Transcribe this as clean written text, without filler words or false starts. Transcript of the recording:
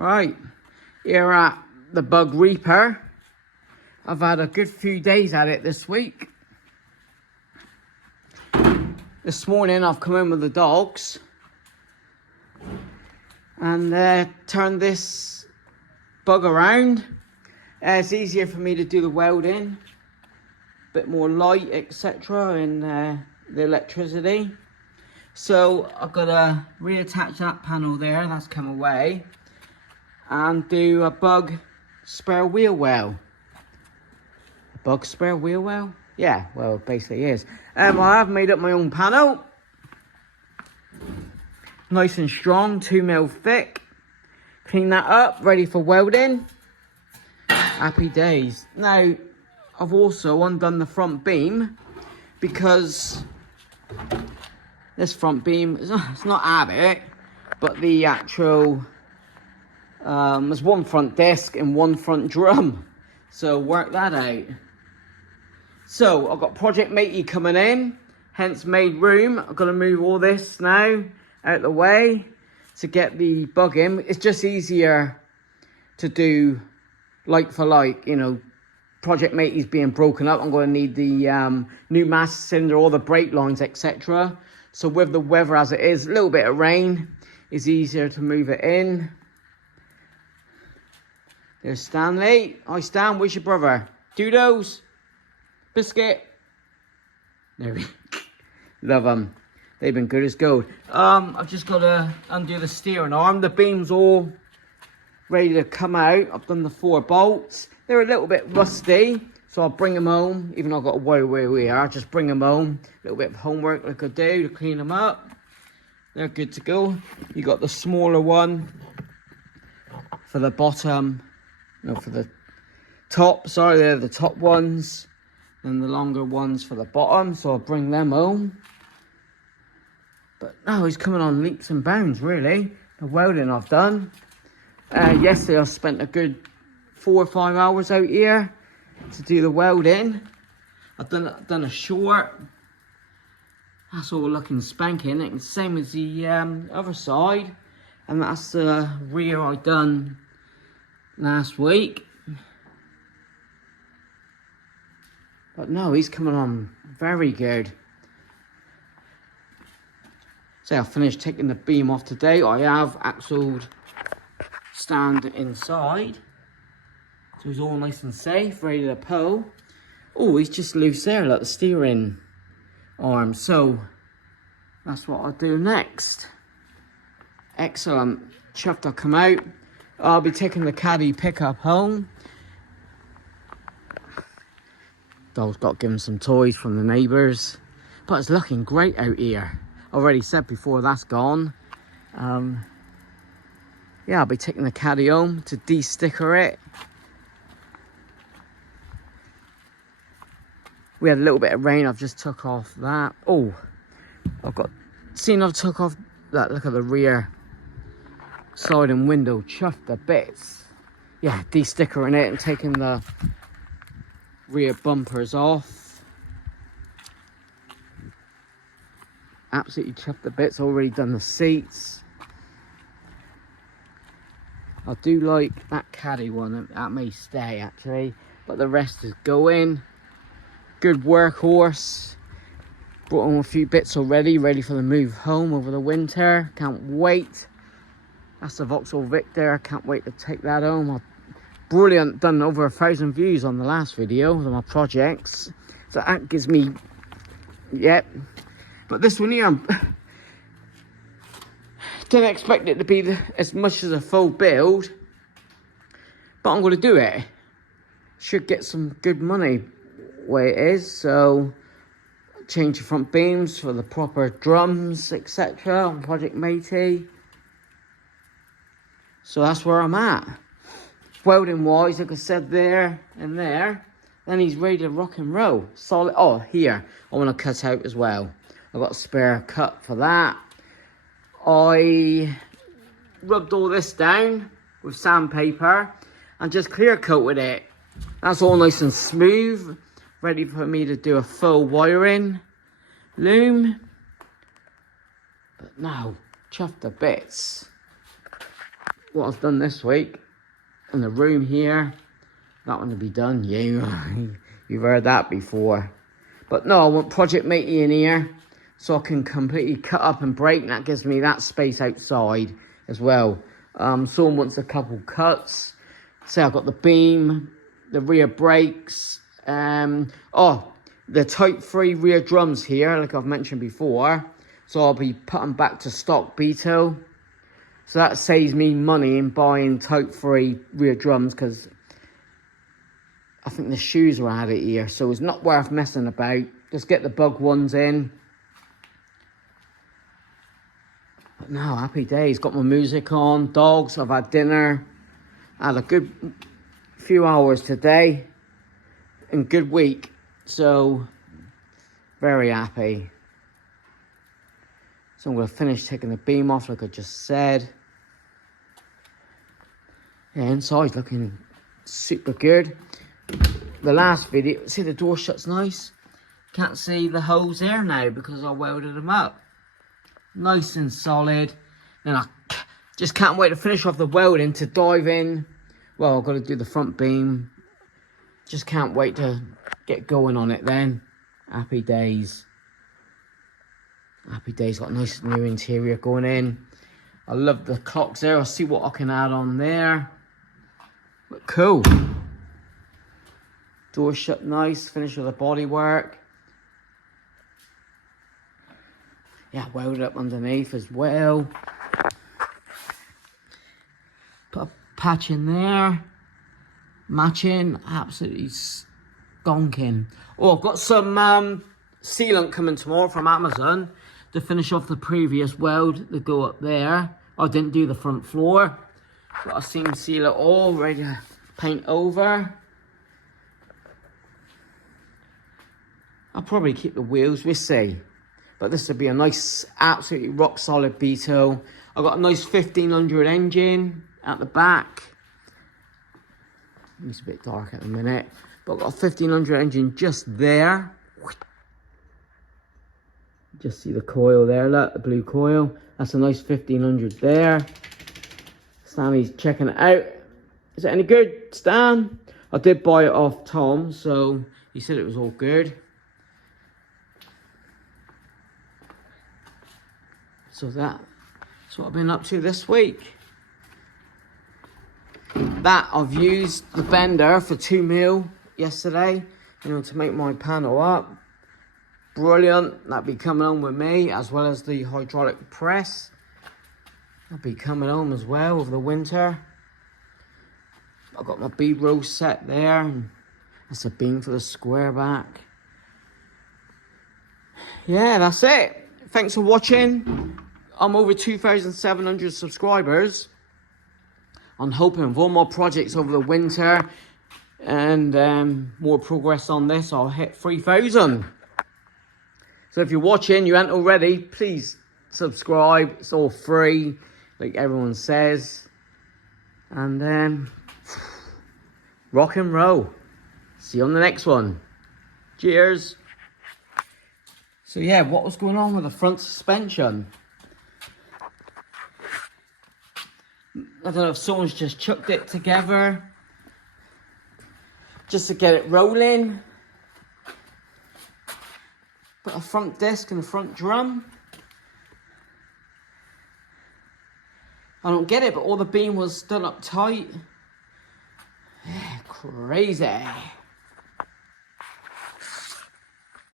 Right, here at the Bug Reaper. I've had a good few days at it this week. This morning I've come in with the dogs and turned this bug around. It's easier for me to do the welding, a bit more light, etc. in the electricity. So I've got to reattach that panel there, that's come away, and do a bug spare wheel well. A bug spare wheel well? Yeah, well, it basically is. I have made up my own panel. Nice and strong, 2mm thick. Clean that up, ready for welding. Happy days. Now, I've also undone the front beam because this front beam, it's not at it, but the actual, there's one front disc and one front drum. So work that out. So I've got Project Matey coming in, hence made room. I've got to move all this now out of the way to get the bug in. It's just easier to do like for like, you know. Project Matey's being broken up. I'm going to need the new master cylinder, all the brake lines, etc. So with the weather as it is, a little bit of rain, it's easier to move it in. There's Stanley. Hi Stan, where's your brother? Doodles? Biscuit? There we go. Love them. They've been good as gold. I've just got to undo the steering arm. The beam's all ready to come out. I've done the 4 bolts. They're a little bit rusty, so I'll bring them home. Even though I've got to worry where we are, just bring them home. A little bit of homework like I do to clean them up. They're good to go. You got the smaller one for the bottom. No, for the top. Sorry, they're the top ones. And the longer ones for the bottom. So I'll bring them home. But no, he's coming on leaps and bounds, really. The welding I've done. Yesterday I spent a good 4 or 5 hours out here to do the welding. I've done a short. That's all looking spanking. It's the same as the other side. And that's the rear I done last week. But no, he's coming on very good. So I'll finish taking the beam off today. I have axled stand inside. So he's all nice and safe, ready to pull. Oh, he's just loose there, like the steering arm. So that's what I'll do next. Excellent. Chuffed I'll come out. I'll be taking the Caddy pickup home. Dog's got to give him some toys from the neighbours. But it's looking great out here. I already said before that's gone. Yeah, I'll be taking the Caddy home to de-sticker it. We had a little bit of rain. I've just took off that. Oh, I've took off that. Look at the rear sliding window. Chuffed to bits. Yeah, de-stickering it and taking the rear bumpers off. Absolutely chuffed to bits. Already done the seats. I do like that Caddy one. That may stay actually, but the rest is going. Good workhorse. Brought on a few bits already, ready for the move home over the winter. Can't wait. That's the Vauxhall Victor. Can't wait to take that home. Brilliant. Done over 1,000 views on the last video of my projects. So that gives me, yep. But this one here, didn't expect it to be as much as a full build, but I'm going to do it. Should get some good money where it is. So change the front beams for the proper drums, etc. on Project Matey. So that's where I'm at. Welding wise, like I said, there and there. Then he's ready to rock and roll. Solid. Oh, here I want to cut out as well. I've got a spare cut for that. I rubbed all this down with sandpaper and just clear coated it. That's all nice and smooth, ready for me to do a full wiring loom. But no, chuffed to bits. what I've done this week. In the room here, that one to be done. Yeah, you've heard that before. But no, I want Project Matey in here so I can completely cut up and break. And that gives me that space outside as well. Someone wants a couple cuts. Say I've got the beam, the rear brakes. The Type 3 rear drums here, like I've mentioned before. So I'll be putting back to stock Beetle. So that saves me money in buying Type 3 rear drums, because I think the shoes are out of here. So it's not worth messing about. Just get the bug ones in. But no, happy days. Got my music on. Dogs, I've had dinner. I had a good few hours today. And good week. So, very happy. So I'm going to finish taking the beam off like I just said. Yeah, inside's looking super good. The last video, see the door shuts nice? Can't see the holes there now because I welded them up. Nice and solid. And I just can't wait to finish off the welding to dive in. Well, I've got to do the front beam. Just can't wait to get going on it then. Happy days. Happy days. Got a nice new interior going in. I love the clocks there. I'll see what I can add on there. But cool. Door shut nice. Finish with the body work. Yeah, welded up underneath as well. Put a patch in there. Matching. Absolutely stonking. Oh, I've got some sealant coming tomorrow from Amazon to finish off the previous weld that go up there. I didn't do the front floor, but I've seen seal it all, ready to paint over. I'll probably keep the wheels, we'll see. But this would be a nice, absolutely rock solid Beetle. I've got a nice 1500 engine at the back. It's a bit dark at the minute, but I've got a 1500 engine just there. Just see the coil there, look, the blue coil. That's a nice 1500 there. Stanley's checking it out. Is it any good, Stan? I did buy it off Tom, so he said it was all good. So that's what I've been up to this week. That I've used the bender for 2 mil yesterday, to make my panel up. Brilliant. That'll be coming on with me, as well as the hydraulic press. That'll be coming on as well over the winter. I've got my bead roll set there, and that's a beam for the square back. Yeah, that's it. Thanks for watching. I'm over 2,700 subscribers. I'm hoping with all my projects over the winter and more progress on this, I'll hit 3,000. So if you're watching, you ain't already, please subscribe. It's all free, like everyone says. And rock and roll. See you on the next one. Cheers. So yeah, what was going on with the front suspension? I don't know if someone's just chucked it together just to get it rolling. Put a front disc and a front drum. I don't get it, but all the beam was done up tight. Crazy.